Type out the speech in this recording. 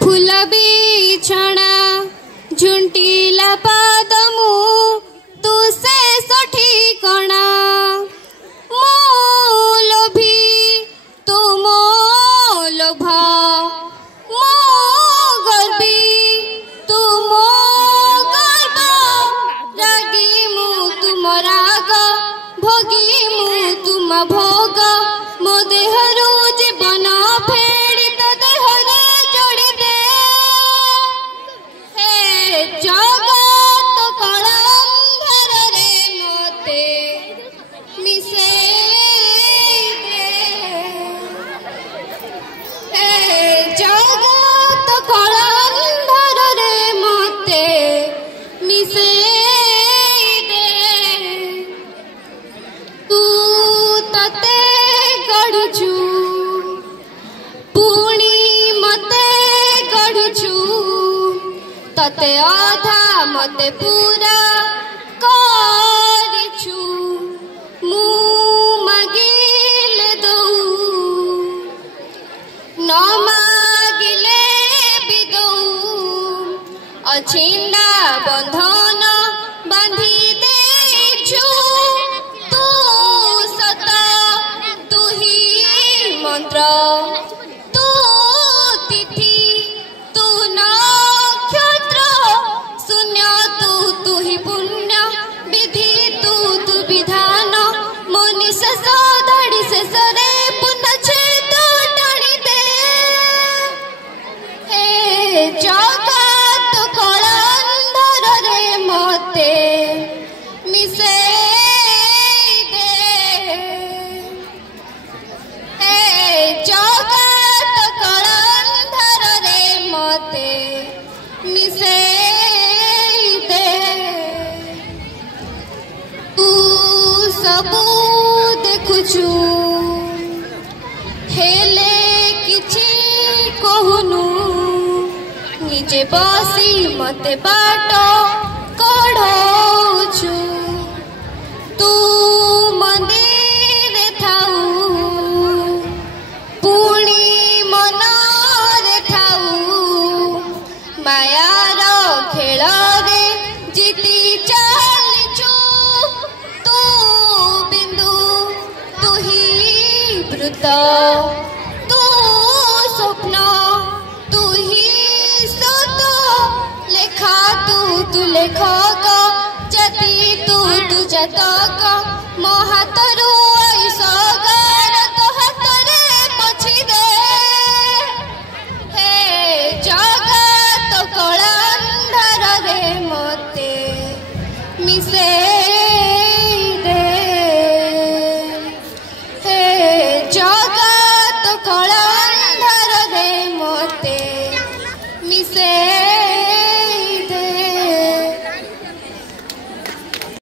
फूल बिछଣା झुंटिला पाद मु तू से सठिकणा मो लोभी तू मो लोभ मो गर्वी तू मो गर्व रागी मु तुम राग भोगी मु तुम भोग मो देहरु जीवन फेड़ी तो देहरे जोड़ी दे हे जगत कलंधर रे मते मिसे हे जगत कलंधर रे मते मिसे तू तते गढ़ुछु पुणी मते गढ़ुछु तते आधा मते पूरा करिछु मु मागिले दऊ न मागिले भी दऊ अछिंडा बंधन बांधी देछु तू सत तू ही मंत्र तू तिथि तू नक्षत्र शून्य तू ही पुण्य विधि तू विधान मो निश्वास धड़ी शेष रे पुनच्छेद टाणी दे हे जगत कलंधर रे मते मिसे दे हे जगत कलंधर रे मते मिसे दे तू सबू देखुछु हेले किछि कहूनु निजे बसी मते बाट कढ़ौछु तू मंदिर थाऊ पुणी मନରେ थाऊ मायार खेल रे जीती चलिछु तू बिंदु तू ही वृत्त तू स्वप्न तू ही सत लेखा तू लेखक जति तू जातक मो हाथरू ऐसगार तो हाथरे पछी दे हे जगत कलंधर रे मते मिसे